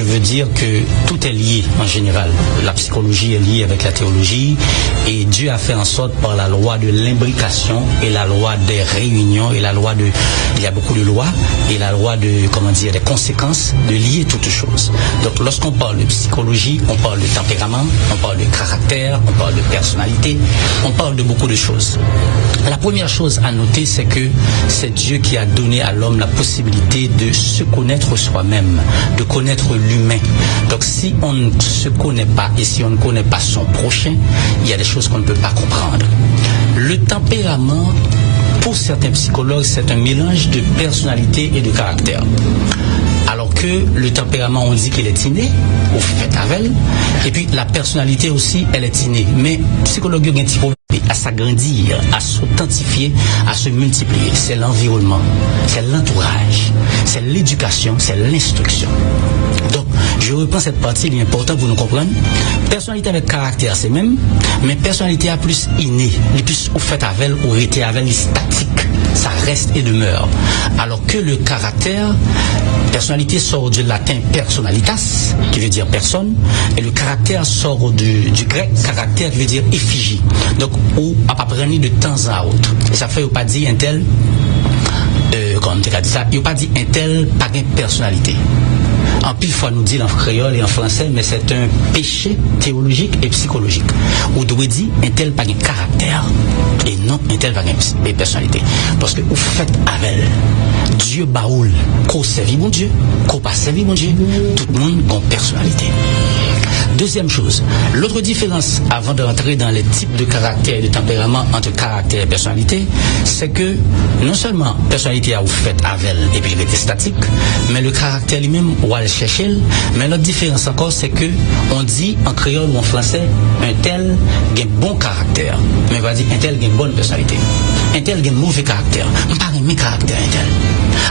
je veux dire que tout est lié en général. La psychologie est liée avec la théologie et Dieu a fait en sorte par la loi de l'imbrication et la loi des réunions et la loi de, il y a beaucoup de lois et la loi de, comment dire, des conséquences de lier toutes choses. Donc lorsqu'on parle de psychologie, on parle de tempérament, on parle de caractère, on parle de personnalité, on parle de beaucoup de choses. La première chose à noter, c'est que c'est Dieu qui a donné à l'homme la possibilité de se connaître soi-même, de connaître l'humain. Donc si on ne se connaît pas et si on ne connaît pas son prochain, il y a des choses qu'on ne peut pas comprendre. Le tempérament, pour certains psychologues, c'est un mélange de personnalité et de caractère. Alors que le tempérament, on dit qu'il est inné, au fait avec, et puis la personnalité aussi, elle est innée. Mais psychologue, il y a un petit problème à s'agrandir, à s'authentifier, à se multiplier. C'est l'environnement, c'est l'entourage, c'est l'éducation, c'est l'instruction. Donc, je reprends cette partie, il est important pour nous comprendre. Personnalité avec caractère, c'est même, mais personnalité à plus innée, les plus au fait avec, au été avec, les statiques, ça reste et demeure. Alors que le caractère, personnalité sort du latin personalitas, qui veut dire personne, et le caractère sort du grec caractère, qui veut dire effigie. Donc, ou à pas prendre de temps à autre. Et ça fait, pas dire un tel, comme on a dit ça, il n'a pas dit un tel, pas de personnalité. En pile fois nous dit en créole et en français, mais c'est un péché théologique et psychologique. Ou doit dire un tel pas de caractère et non un tel pas de personnalité. Parce que vous faites avec Dieu baoul, qu'on servit mon Dieu, qu'on pas servi mon Dieu, tout le monde a une personnalité. Deuxième chose, l'autre différence avant d'entrer dans les types de caractère et de tempérament entre caractère et personnalité, c'est que non seulement personnalité a vous fait avec et puis il était statique, mais le caractère lui-même on va le chercher. Mais l'autre différence encore, c'est que on dit en créole ou en français un tel a un bon caractère, mais on va dire un tel a une bonne personnalité, un tel a un mauvais caractère, on parle de mes caractères un tel.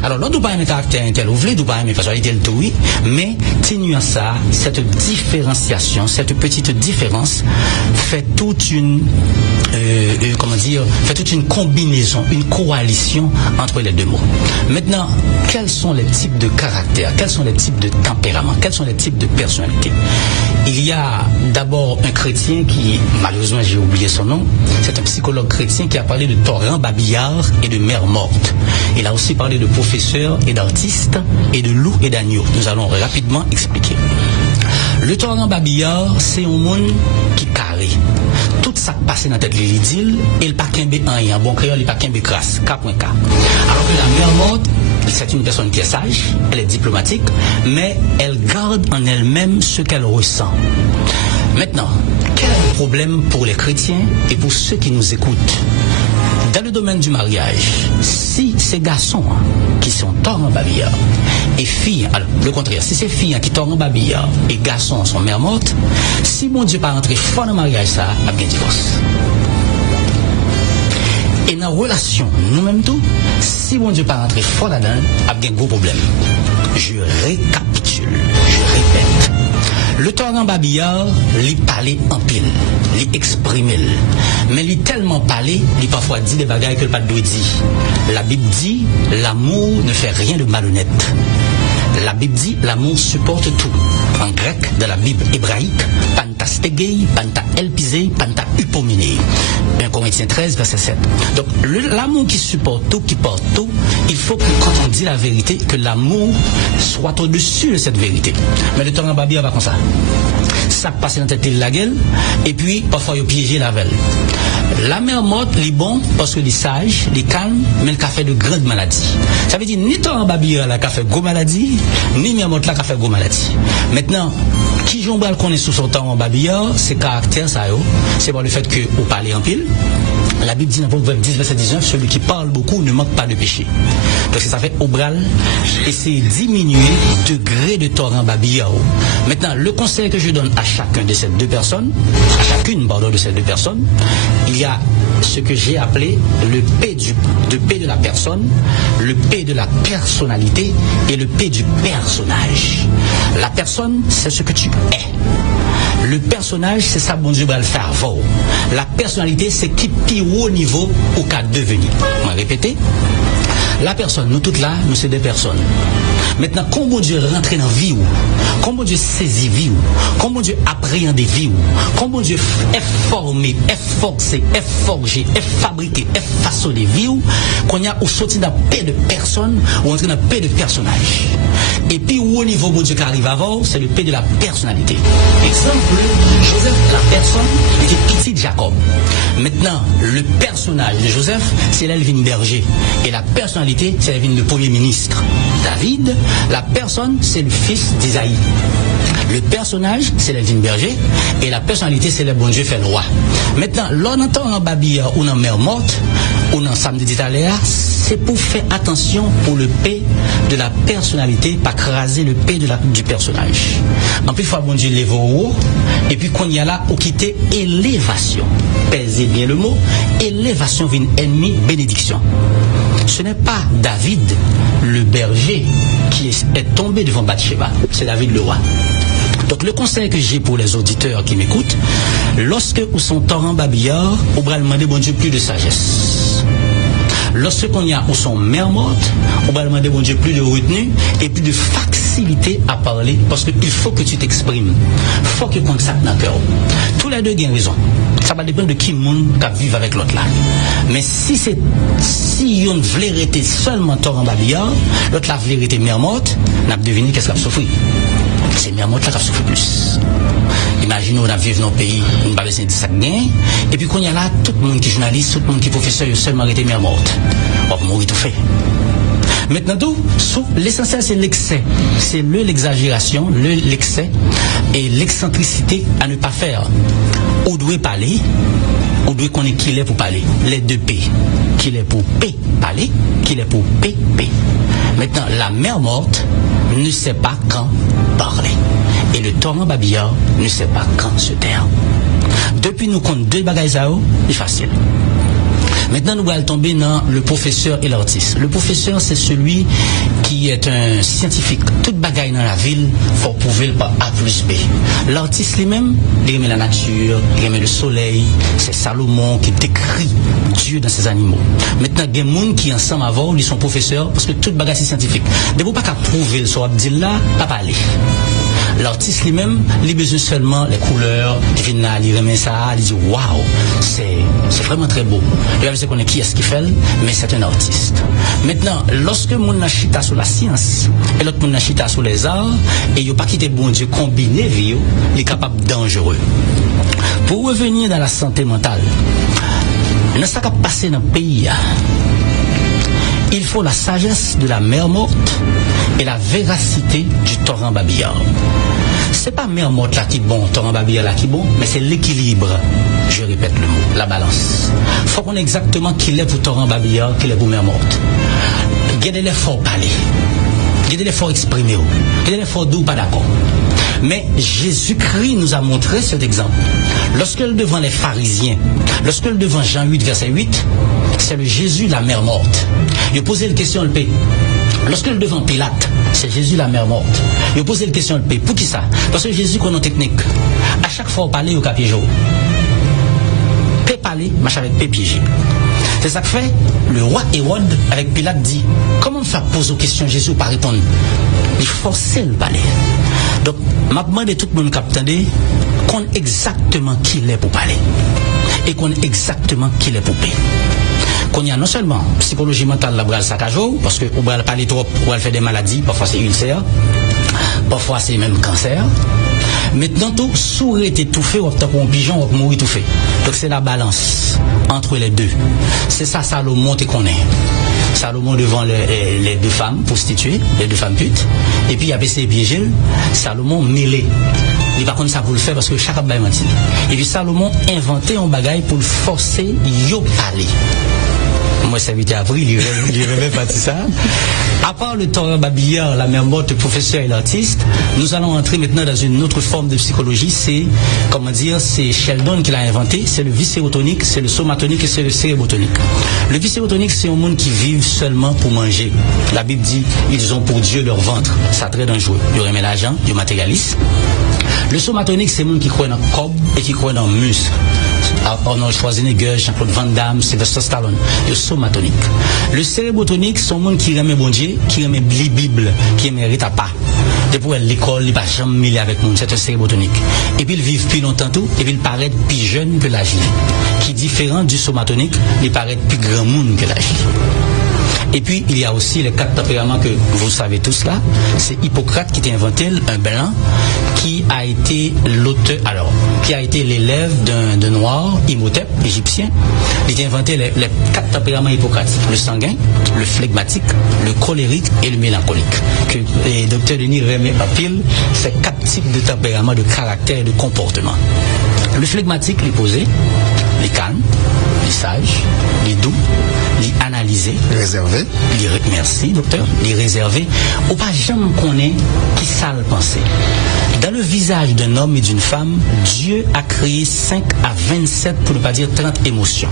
Alors, l'autre ou pas un caractère un tel, vous voulez ou pas une personnalité tout oui, mais tenu à ça, cette différenciation, cette petite différence fait toute une fait toute une combinaison, une coalition entre les deux mots. Maintenant, quels sont les types de caractères, quels sont les types de tempéraments, quels sont les types de personnalités? Il y a d'abord un chrétien qui, malheureusement j'ai oublié son nom, c'est un psychologue chrétien qui a parlé de torrent babillard et de mer morte. Il a aussi parlé de professeurs et d'artistes et de loups et d'agneaux. Nous allons rapidement expliquer. Le torrent babillard, c'est un monde qui carré. Tout ça passe dans la tête de l'idylle et le paquembe en rien. Bon créole, le paquembe crasse, K.K. Alors que la mer morte, c'est une personne qui est sage, elle est diplomatique, mais elle garde en elle-même ce qu'elle ressent. Maintenant, quel est le problème pour les chrétiens et pour ceux qui nous écoutent? Dans le domaine du mariage, si ces garçons qui sont torrents babillard et filles, alors le contraire, si ces filles qui torrents babillard et garçons sont mères mortes, si mon Dieu pas rentré fort dans le mariage, ça a bien divorce. Et dans la relation, nous-mêmes tout, si mon Dieu pas rentré fort là-dedans, a bien gros problème. Je récapitule, je répète. Le torrent babillard, il parlait en pile, il exprimait, mais il tellement parlé, il parfois dit des bagailles que le pas doit dire. La Bible dit, l'amour ne fait rien de malhonnête. La Bible dit, l'amour supporte tout. En grec, de la Bible hébraïque, panta stegei, panta elpisei, panta upomine. 1 Corinthiens 13, verset 7. Donc, l'amour qui supporte tout, qui porte tout, il faut que quand on dit la vérité, que l'amour soit au-dessus de cette vérité. Mais le torrent babillard va comme ça. Ça passe dans la tête de la gueule, et puis, parfois, il piège la velle. La mer morte, il est bon parce que il est sage, il est calme, mais il a fait de grandes maladies. Ça veut dire, ni torrent babillard là, qui a fait de gros maladies, ni mer morte là, qui a fait de gros maladies. Maintenant, qui j'en bral qu'on est sous son torrent babillard, c'est caractère, ça, c'est par le fait que vous parlez en pile. La Bible dit dans Proverbe 10, verset 19, celui qui parle beaucoup ne manque pas de péché. Parce que ça fait au bral, et c'est diminuer le degré de torrent babillard. Maintenant, le conseil que je donne à chacune de ces deux personnes, de ces deux personnes, il y a ce que j'ai appelé le P de la personne, le P de la personnalité et le P du personnage. La personne, c'est ce que tu es. Le personnage, c'est ça, bon Dieu va le faire avant. La personnalité, c'est qui plus haut niveau au cas de devenir. On va répéter. La personne, nous toutes là, nous c'est des personnes. Maintenant, comment Dieu rentre dans la vie, comment Dieu saisit la vie, comment Dieu appréhende la vie, comment Dieu est formé, est forcé, est forgé, est fabriqué, est façonné la vie, qu'on y a ou sorti dans paix de personnes ou entrer dans paix de personnages. Et puis, au niveau de Dieu qui arrive avant, c'est le paix de la personnalité. Exemple, Joseph, la personne, était petit de Jacob. Maintenant, le personnage de Joseph, c'est l'Elvin Berger. Et la personnalité, c'est l'Elvin de Premier ministre. David, la personne, c'est le fils d'Isaïe. Le personnage, c'est l'Elvin Berger. Et la personnalité, c'est le bon Dieu fait le roi. Maintenant, l'on entend en Babia ou en mer morte, ou en samedi d'Italia, c'est pour faire attention pour le paix de la personnalité, pas craser le paix du personnage. En plus, il faut bon Dieu lever au haut, et puis qu'on y a là, ou quitter élévation. Pèsez bien le mot, élévation vient ennemi, bénédiction. Ce n'est pas David, le berger, qui est tombé devant Bathsheba, c'est David le roi. Donc le conseil que j'ai pour les auditeurs qui m'écoutent, lorsque vous sont torrent babillard, vous allez demander bon Dieu plus de sagesse. Lorsque qu'on y a ou son mère morte, on va demander bon Dieu plus de retenue et plus de facilité à parler parce qu'il faut que tu t'exprimes. Il faut que tu contactes dans le cœur. Tous les deux ont raison. Ça va dépendre de qui monde qui vit avec l'autre là. Mais si on voulait rester seulement torrent babillard, l'autre la voulait rester mère morte, on a deviné qu'est-ce qu'elle a souffert. C'est mère morte là qui a souffert plus. Imaginez, on a vécu dans un pays, on va besoin de ça gain, et puis quand il y a là, tout le monde qui est journaliste, tout le monde qui est professeur, il a seulement été mère morte. On va mourir tout fait. Maintenant, tout, l'essentiel, c'est l'excès. C'est l'exagération, l'excès et l'excentricité à ne pas faire. On doit parler, on doit connaître qui est pour parler. Les deux P. Qui est pour P parler, qui est pour P. Maintenant, la mère morte ne sait pas quand parler. Et le torrent babillard ne sait pas quand se taire. Depuis nous compte deux bagages à eau, c'est facile. Maintenant, nous allons tomber dans le professeur et l'artiste. Le professeur, c'est celui qui est un scientifique. Toute bagaille dans la ville, il faut prouver par A plus B. L'artiste lui-même, il aime la nature, il aime le soleil. C'est Salomon qui décrit Dieu dans ses animaux. Maintenant, il y a des gens qui ensemble avant, ils sont professeurs, parce que toute bagaille c'est scientifique. De vous pas qu'à prouver le soir Abdillah, pas parler. L'artiste lui-même, il a besoin seulement les couleurs, il vient là, il remet ça, il dit waouh, c'est vraiment très beau. Il va qu'on est qui est-ce qu'il fait, mais c'est un artiste. Maintenant, lorsque mon achita sur la science et l'autre mon achita sur les arts, et il n'a pas quitté bon Dieu combiné, il est capable dangereux. Pour revenir dans la santé mentale, dans ce qui a passé dans le pays, il faut la sagesse de la mère morte et la véracité du torrent babillard. C'est pas mère morte là qui bon, torrent babillard là qui bon, mais c'est l'équilibre. Je répète le mot, la balance. Il faut qu'on ait exactement qui est pour torrent babillard, qui est pour mère morte. Gardez l'effort parler, gardez l'effort exprimer, gardez l'effort d'où pas d'accord. Mais Jésus-Christ nous a montré cet exemple. Lorsque devant les pharisiens, lorsque devant Jean 8, verset 8, c'est le Jésus, la mère morte. Il a posé la question le paix. Lorsque devant Pilate, c'est Jésus, la mère morte. Il a posé la question le paix. Pour qui ça? Parce que Jésus connaît une technique. À chaque fois, on parle au capiégeau. Paix parler, marche avec paix piégé. C'est ça que fait le roi Hérode avec Pilate dit comment faire poser aux questions Jésus par répondre? Il forçait le parler. Donc, m'a demandé tout le monde qui attendait qu'on exactement qui il est pour parler et qu'on exactement qui il est pour payer. Qu'on y a non seulement psychologie mentale la bral saccageau parce que on va parler trop, on va faire des maladies, parfois c'est ulcère, parfois c'est même cancer. Maintenant tout sourd est étouffé, ou pour un pigeon, ou mourir étouffé. Donc c'est la balance entre les deux. C'est ça Salomon te connaît. Salomon devant les deux femmes prostituées, les deux femmes putes, et puis il y avait ces piégés, Salomon mêlé. Il va contre ça pour le faire parce que chaque bail menti. Et puis Salomon inventé un bagaille pour le forcer yo parler. Moi, ça vite appris, il rêvait pas de ça. À part le torrent babillard, la mère morte, le professeur et l'artiste, nous allons entrer maintenant dans une autre forme de psychologie. C'est, comment dire, c'est Sheldon qui l'a inventé. C'est le viscérotonique, c'est le somatonique et c'est le cérébotonique. Le viscérotonique, c'est un monde qui vit seulement pour manger. La Bible dit, ils ont pour Dieu leur ventre. Ça très dangereux. Ils remettent l'argent, ils matérialisent. Le somatonique, c'est le monde qui croit dans le corps et qui croit dans le muscle. Arnold Schwarzenegger, Jean-Claude Van Damme, Sylvester Stallone, ils sont somatoniques. Le cérébrotonique, c'est un monde qui remet bon Dieu, qui remet la Bible, qui mérite à pas. Depuis l'école, il ne va jamais mêler avec nous, c'est un cérébrotonique. Et puis il vit plus longtemps tout, et puis il paraît plus jeune que l'âge. Qui est différent du somatonique, il paraît plus grand monde que l'âge. Et puis, il y a aussi les 4 tempéraments que vous savez tous là. C'est Hippocrate qui a inventé, un blanc, qui a été l'auteur, alors, qui a été l'élève d'un noir, Imhotep, égyptien. Il a inventé les 4 tempéraments hippocratiques. Le sanguin, le phlegmatique, le colérique et le mélancolique. Que les docteurs Denis remet en pile, ces 4 types de tempéraments, de caractère et de comportement. Le phlegmatique, les posé, les calmes, les sages, les doux, les analysés, réservé. Merci docteur, les réservés. Ou pas jamais connaît qui ça le penser. Dans le visage d'un homme et d'une femme, Dieu a créé 5 à 27, pour ne pas dire 30 émotions.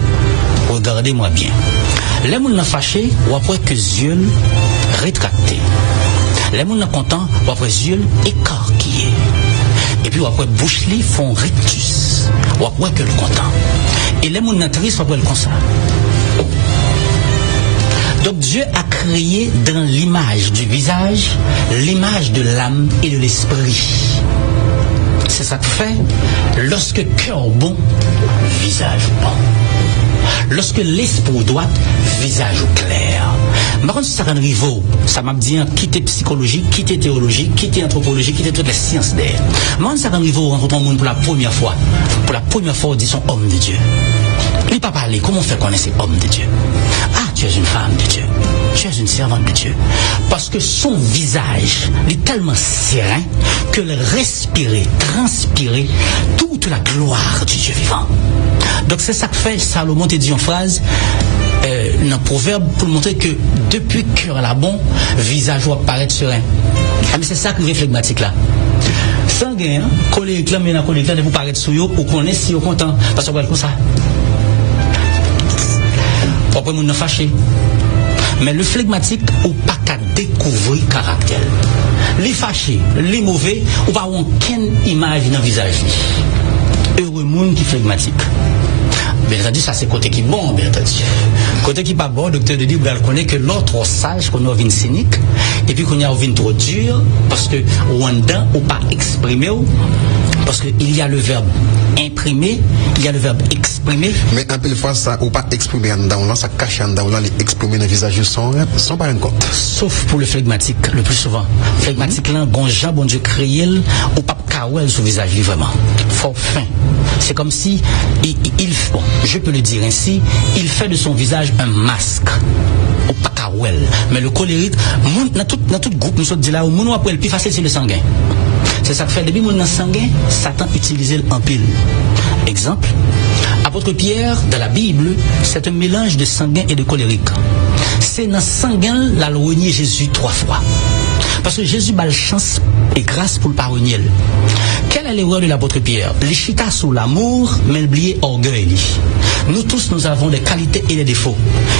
Regardez-moi bien. Les gens fâchés, ou après que yeux rétractés. Les gens contents, ou après yeux écarquillés. Et puis, ou après bouche li font rictus. Ou après que le content. Et les gens tristes, ou après le consent. Donc Dieu a créé dans l'image du visage, l'image de l'âme et de l'esprit. C'est ça que fait lorsque cœur bon, visage bon. Lorsque l'esprit droit, visage clair. Par contre, ça rend rivaux, ça m'a dit quitter psychologie, quitter théologie, quitter anthropologie, quitter toutes les sciences d'air. Moi, ça rend rivaux rencontre un monde pour la première fois. Pour la première fois, on dit son homme de Dieu. Il n'est pas parlé. Comment on fait connaître ces hommes de Dieu? Ah, tu es une femme de Dieu. Tu es une servante de Dieu. Parce que son visage est tellement serein que le respirer, transpirer toute la gloire du Dieu vivant. Donc c'est ça que fait Salomon te dit en phrase dans le proverbe pour montrer que depuis cœur là bon, visage va paraître serein. Ah, mais c'est ça que le phlegmatique là. Sanguin, colérique là, mais dans colérique là, de vous paraître sous yo, ou qu'on est si au content, parce qu'on va comme ça. Après, on est fâché. Mais le phlegmatique, ou pas qu'à découvrir le caractère. Les fâchés, les mauvais, ou pas aucune image dans le visage. Heureux monde qui est phlegmatique. Bien entendu, ça c'est côté qui est bon, bien entendu. Côté qui n'est pas bon, docteur Denis, vous connaissez que l'autre sage qu'on a une cynique, et puis qu'on a une trop dur, parce que Wanda ou pas exprimé, parce qu'il y a le verbe imprimer, il y a le verbe exprimer. Mais un peu de fois, ça ou pas exprimer en down, ça cache en down, les exprimer dans le visage sans pas un compte. Sauf pour le phlegmatique, le plus souvent. Phlegmatique là, bon Jean, bon Dieu créé, ou pas kawel sur le visage, vraiment. Fort fin. C'est comme si, bon, je peux le dire ainsi, il fait de son visage un masque. Ou pas kawel. Mais le colérique, dans tout groupe, nous sommes dit là, où mon après le plus facile, c'est le sanguin. C'est ça que fait, depuis mon sanguin, Satan utilisait en pile. Exemple, apôtre Pierre, dans la Bible, c'est un mélange de sanguin et de colérique. C'est dans sanguin, la renier Jésus 3 fois. Parce que Jésus a la chance et grâce pour le pardonner. Quelle est l'erreur de l'apôtre Pierre? Il chita sous l'amour, mais il oubliait orgueil. Nous tous, nous avons des qualités et des défauts.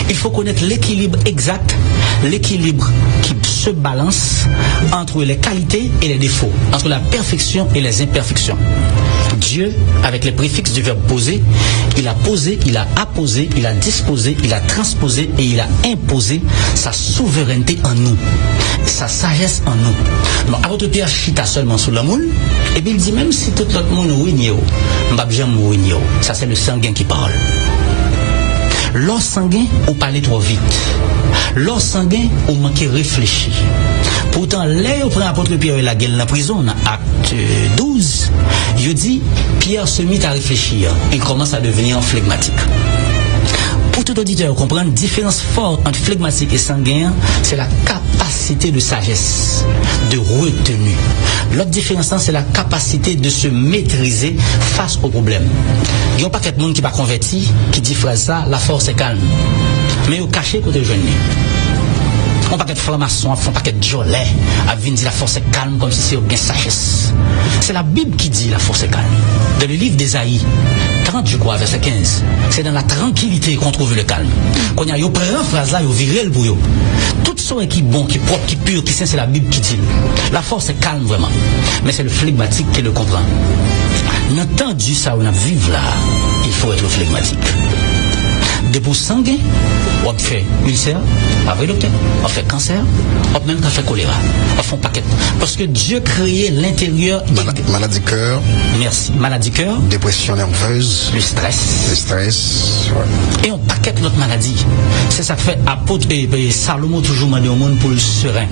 Il faut connaître l'équilibre exact, l'équilibre qui se balance entre les qualités et les défauts, entre la perfection et les imperfections. Dieu, avec les préfixes du verbe poser, il a posé, il a apposé, il a disposé, il a transposé et il a imposé sa souveraineté en nous, sa sagesse en nous. Donc, apôtre Pierre chita seulement sous l'amour, et puis il dit même si tout l'autre monde ruine, ça c'est le sanguin qui parle. L'or sanguin, on parlait trop vite. L'or sanguin, on manquait réfléchir. Pourtant, là, on prend l'apôtre Pierre et la gueule dans la prison, dans acte 12, il dit, Pierre se mit à réfléchir. Il commence à devenir phlegmatique. Pour tout auditeur, comprendre une différence forte entre phlegmatique et sanguin, c'est la capacité de sagesse, de retenue. L'autre différence, c'est la capacité de se maîtriser face aux problèmes. Il n'y a pas quelqu'un monde qui n'est pas converti, qui dit phrase ça, la force est calme. Mais au caché côté jeune. On ne peut pas être franc-maçon, on ne peut pas être jolet, à venir dire la force est calme comme si c'était bien sagesse. C'est la Bible qui dit la force est calme. Dans le livre d'Ésaïe 30, je crois, verset 15, c'est dans la tranquillité qu'on trouve le calme. Quand il y a une phrase là, il y a viril pour eux. Tout ce qui est bon, qui est propre, qui est pur, qui saint, c'est la Bible qui dit. La force est calme vraiment. Mais c'est le phlegmatique qui le comprend. Entendu ça, on a vécu là, il faut être flegmatique. Dépôt sanguin, on fait ulcère, avec docteur, on fait cancer, on même fait choléra, on fait un paquet. Parce que Dieu créé l'intérieur. Maladie cœur. Merci. Maladie cœur. Dépression nerveuse. Le stress. Le stress. Ouais. Et on paquet notre maladie. C'est ça que fait apôtre et Salomon toujours demandé au monde pour le serein.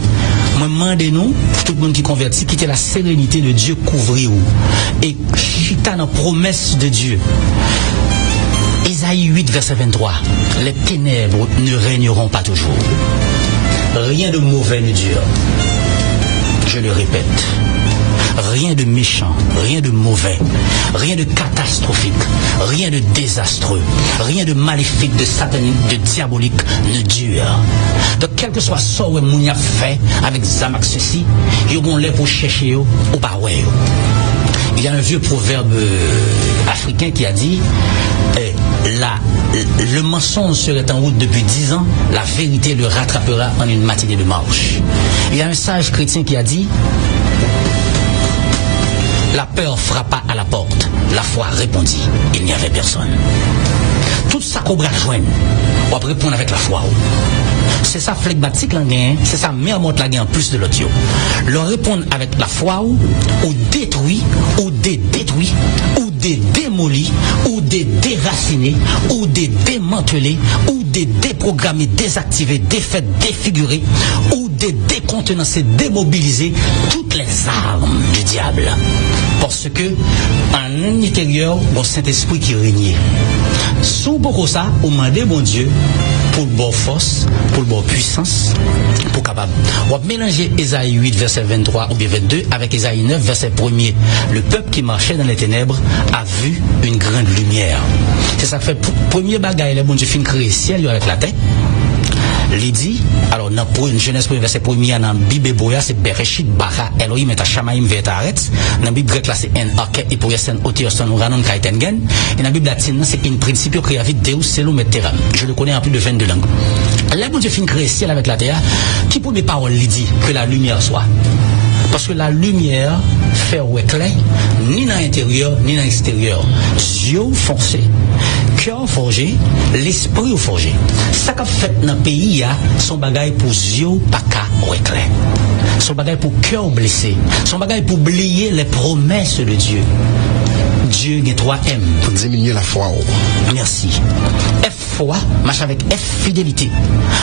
Moi, demandez-nous, tout le monde qui convertit, quitter la sérénité de Dieu couvrir vous. Et chita dans la promesse de Dieu. Ésaïe 8, verset 23. Les ténèbres ne régneront pas toujours. Rien de mauvais ne dure. Je le répète. Rien de méchant, rien de mauvais, rien de catastrophique, rien de désastreux, rien de maléfique, de satanique, de diabolique ne dure. Donc, quel que soit ce que Mounia fait avec Zamak ceci, ils vont les pour chercher ou pas. Il y a un vieux proverbe africain qui a dit le mensonge serait en route depuis 10 ans, la vérité le rattrapera en une matinée de marche. Il y a un sage chrétien qui a dit la peur frappa à la porte, la foi répondit, il n'y avait personne. Tout ça qu'on va joindre, on va répondre avec la foi. C'est ça flegmatique là, c'est ça mermotte là en plus de l'autre. Leur répondre avec la foi ou détruit, ou des détruits, ou des démolis, ou des déracinés, ou des démantelés, ou des déprogrammés, désactivés, défaits, défigurés, ou des décontenancés, démobilisés, toutes les armes du diable. Parce que en intérieur, mon Saint-Esprit qui régnait. Sous beaucoup ça, on m'a demandé mon Dieu pour le bon force, pour le bon puissance, pour capable. On va mélanger Ésaïe 8, verset 23 ou bien 22 avec Ésaïe 9, verset 1er. Le peuple qui marchait dans les ténèbres a vu une grande lumière. C'est ça que fait premier bagaille, le bon Dieu fin créer ciel avec la tête. Il dit, alors dans une Genèse verset 1er dans la Bible hébreu c'est Bereshit bara Elohim et Shamaim ve'etaretz. Dans la Bible grecque là c'est en arché et pour yasen otioston uranon kaitengen. Et dans la Bible latine c'est in principio creavit Deus celum et terram. Je le connais en plus de 22 langues. Là bon Dieu fin créer ciel avec la terre, qui pour des paroles il dit que la lumière soit. Parce que la lumière fait éclair ni dans l'intérieur ni dans l'extérieur. Yeux foncés, cœur forgé, l'esprit forgé. Ça qu'a fait dans le pays, son bagage pour yeux pas qu'à éclair. Son bagage pour cœur blessé. Son bagage pour oublier les promesses de Dieu. Dieu a 3M. Pour diminuer la foi. Merci. F foi, marche avec F fidélité.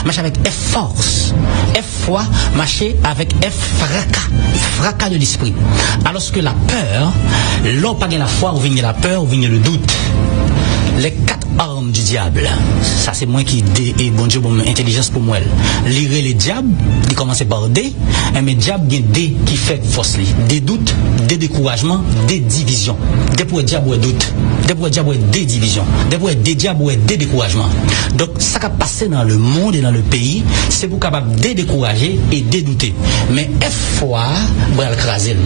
Marche avec F force. F foi, marcher avec F fracas. Fracas de l'esprit. Alors que la peur, l'on pas la foi, ou vient la peur, ou vient le doute. Les 4 armes du diable, ça c'est moi qui et bon Dieu, bon intelligence pour moi. Lire les diables, il commence par D, mais diable il y a D qui fait force li. Des doutes, des découragements, des divisions. Des pour diable ou doute, des pour diable ou des divisions, des pour des diables ou des découragements. Donc ça qui a passé dans le monde et dans le pays, c'est pour capable de décourager et de douter. Mais F fois, bral craser.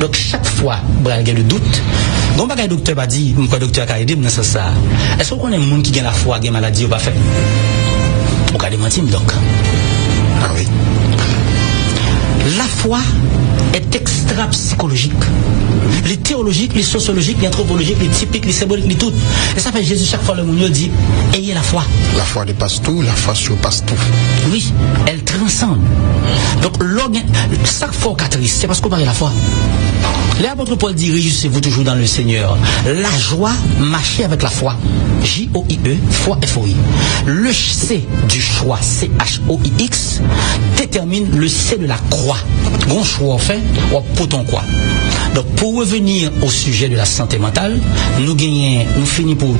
Donc chaque fois, bral a le doute. Bon bagay docteur va dire, mon docteur a aidé, c'est ça. Est-ce qu'on connaît un monde qui a la foi, qui a maladie ou pas fait? Vous avez menti, donc. Ah oui. La foi est extra-psychologique. Les théologiques, les sociologiques, les anthropologiques, les typiques, les symboliques, les toutes. Et ça fait Jésus chaque fois le monde dit, ayez la foi. La foi dépasse tout, la foi surpasse tout. Oui, elle transcende. Donc, chaque fois qu'on est triste, c'est parce qu'on parle de la foi. L'apôtre Paul dit, réjouissez-vous toujours dans le Seigneur. La joie, marchez avec la foi. J-O-I-E, foi F-O-I. Le C du choix, C-H-O-I-X, détermine le C de la croix. Bon choix, en fait, ou pour quoi. Donc, pour revenir au sujet de la santé mentale, nous finissons pour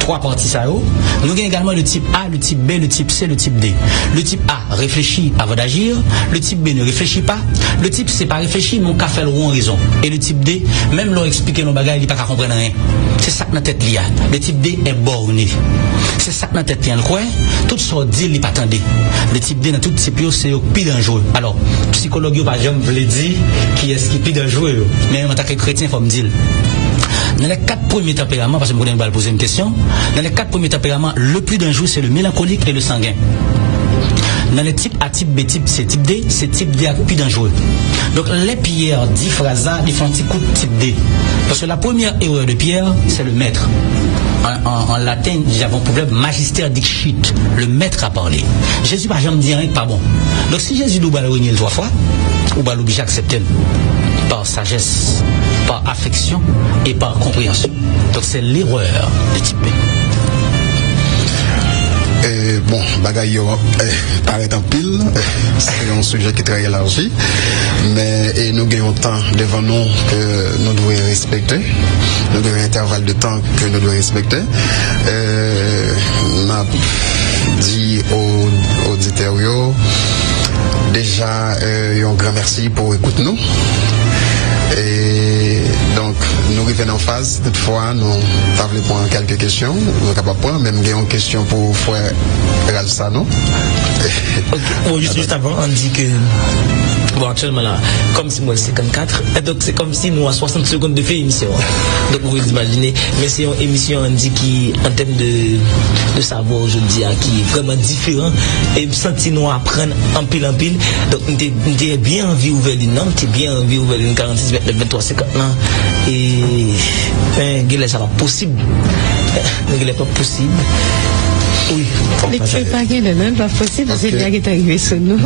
3 parties ça. Nous avons également le type A, le type B, le type C, le type D. Le type A réfléchit avant d'agir. Le type B ne réfléchit pas. Le type C pas réfléchi, mon café le rond raison. Et le type D, même leur expliquer nos bagages, il n'est pas qu'à comprendre rien. C'est ça que dans tête lié. Le type D est borné. C'est ça que dans tête lié. Quoi? Tout ce dit, il n'est pas attendu. Le type D dans tout type c'est le plus dangereux. Alors, psychologue par exemple veut dire qui est-ce qui est plus dangereux. Mais en tant que chrétien, il faut me dire. Dans les 4 premiers tempéraments, parce que je vais poser une question, dans les 4 premiers tempéraments, le plus dangereux c'est le mélancolique et le sanguin. Dans les types A, type B, type C, type D, c'est type D plus dangereux. Donc les Pierre dit phrases, ils font un petit coup de type D. Parce que la première erreur de Pierre, c'est le maître. en latin, nous avons un problème magister dictit, le maître a parlé. Jésus n'a jamais dit rien que pas bon. Donc si Jésus nous va le réunir 3 fois, ou va l'obliger à accepter par sagesse, par affection et par compréhension. Donc c'est l'erreur de type B. Bon, bagaille paraît en pile, c'est un sujet qui est très élargi, mais nous avons un temps devant nous que nous devons respecter, nous avons un intervalle de temps que nous devons respecter. On a dit aux auditeurs déjà un grand merci pour écouter nous. Et donc, nous revenons en phase. Toutefois, nous avons prendre quelques questions. Nous sommes capables de prendre. Même une question pour frère Ralsano. Okay. Juste avant, on dit que. Bon, actuellement là, comme si moi 54, et donc c'est comme si nous à 60 secondes de faire émission. Donc vous pouvez imaginer, mais c'est une émission on dit qui en termes de savoir aujourd'hui qui est vraiment différent et me sentir nous apprendre en pile. Donc on était bien envie ouvert une non, t'es bien envie ouvert une 46 23 50 ans et ben ça va possible. Il n'est pas possible. Oui. Mais tu veux pas qu'il n'est pas possible, c'est bien qui est arrivé sur nous.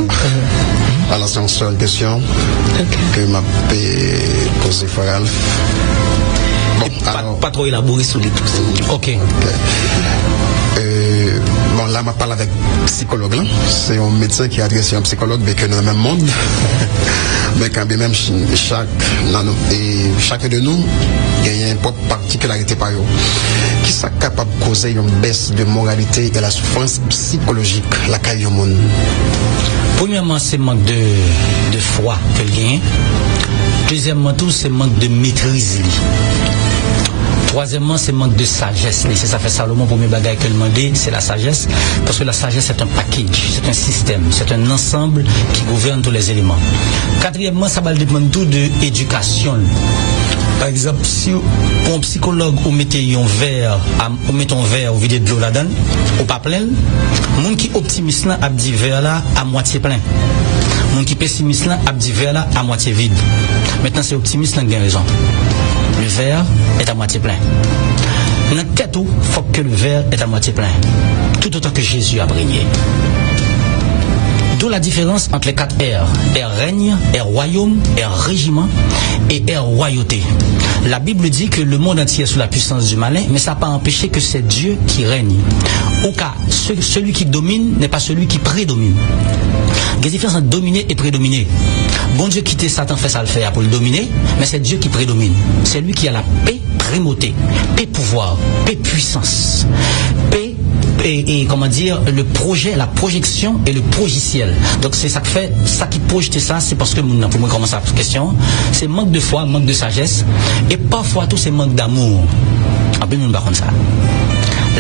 Alors, c'est une seule question que m'a posée frère Alf. Bon, alors, pas trop élaboré sur les trucs. Ok. Bon, là, je parle avec un psychologue. C'est un médecin qui a adressé un psychologue, mais que dans le même monde. Mais quand même, chacun de nous, il y a une propre particularité par eux. Qui est capable de causer une baisse de moralité et la souffrance psychologique, la caille au monde? Premièrement, c'est manque de foi que le gain. Deuxièmement, tout, c'est manque de maîtrise. Troisièmement, c'est manque de sagesse. C'est ça fait Salomon, premier bagage que demandé, c'est la sagesse. Parce que la sagesse, c'est un package, c'est un système, c'est un ensemble qui gouverne tous les éléments. Quatrièmement, ça va dépendre tout de l'éducation. Par exemple, si pour un psychologue, vous mettez un verre au vide de l'eau là-dedans, ou pas plein, le monde qui est optimiste là a dit verre là à moitié plein. Le monde qui est pessimiste là a dit verre là à moitié vide. Maintenant, c'est optimiste là qui a raison. Le verre est à moitié plein. Dans notre tête, il faut que le verre est à moitié plein. Tout autant que Jésus a régné. D'où la différence entre les 4 R. R règne, R royaume, R régiment et R royauté. La Bible dit que le monde entier est sous la puissance du malin, mais ça n'a pas empêché que c'est Dieu qui règne. Au cas, celui qui domine n'est pas celui qui prédomine. Il y a une différence entre dominer et prédominer. Bon Dieu quitte Satan fait ça le faire pour le dominer, mais c'est Dieu qui prédomine. C'est lui qui a la paix, primauté, paix pouvoir, paix puissance, paix et comment dire, le projet, la projection et le progiciel. Donc c'est ça que fait, ça qui projette ça, c'est parce que pour moi commencer la question, c'est manque de foi, manque de sagesse, et parfois tout c'est manque d'amour. Un peu nous par contre ça.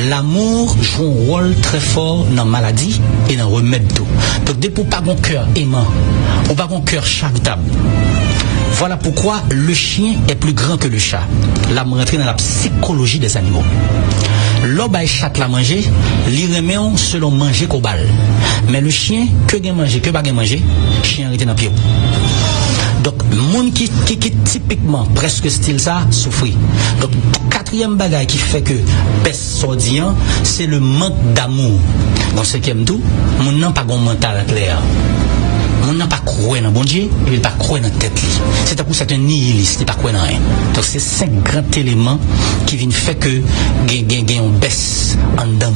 L'amour joue un rôle très fort dans la maladie et dans le remède tout. Donc dès pour pas un cœur aimant, ou pas un cœur charitable. Voilà pourquoi le chien est plus grand que le chat. Là, on rentre dans la psychologie des animaux. L'homme a chat la manger, il remet selon manger qu'au bal. Mais le chien, que gagne manger, que pas gagne manger, chien arrêté dans le pied. Donc, monde qui typiquement presque style ça souffre. Donc, quatrième bagage qui fait que baisse sordian, c'est le manque d'amour. Donc, cinquième tout, mon n'a pas un mental clair. On n'a pas croire dans bon Dieu, il n'a pas croire dans tête. C'est à coup c'est un nihiliste, il n'a pas croire dans rien. Donc c'est 5 grands éléments qui viennent faire que gain on baisse en dedans.